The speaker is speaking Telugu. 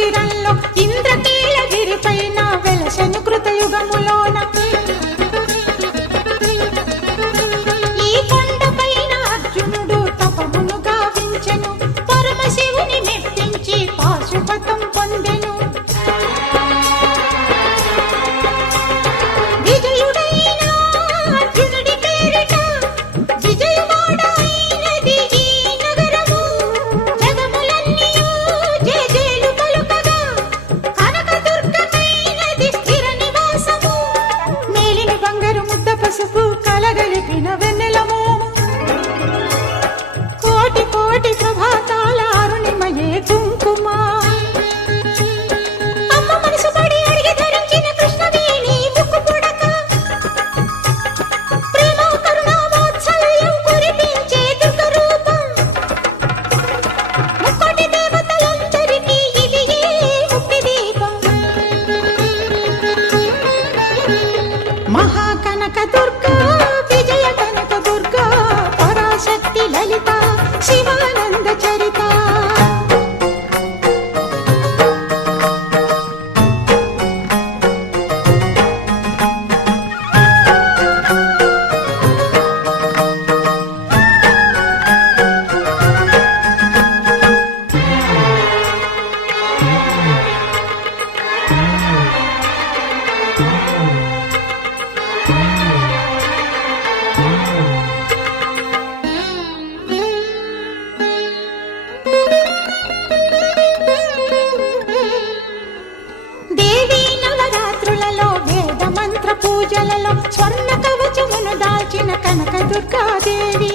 తీరంలో ఇంద్రకీలగిరి పైన వెలసెను కృతయుగములోన ఈ కొండ పైన అర్జునుడు తపమును గావించెను పరమశివుని మెప్పించి పాశుపతం పొందెను విజయుడైన అర్జునుడి పేరిట విజయవాడ అయినది ఈ నగరము జగములన్నీయు జేజేలు పలుకగా కనకదుర్గమైనది స్థిర నివాసము మేలిని బంగారు ముద్ద పసుపు కలగలిపిన వెన్నెలము కోటి కోటి ప్రభాతాల అరుణిమయే కుంకుమ అమ్మ మనసు పడి అడిగి ధరించిన కృష్ణవేణి ముక్కు పుడక ప్రేమ కరుణ వాత్సల్యం కురిపించే దుర్గ రూపం ముక్కోటి దేవతలందరికీ ఇది ముక్తి దీపం మహాకనక దుర్గా విజయ కనక దుర్గా పరాశక్తి లలిత శివానంద చరిత దేవీ నవరాత్రులలో వేద మంత్ర పూజలలో స్వర్ణ కవచమును దాల్చిన కనక దుర్గాదేవి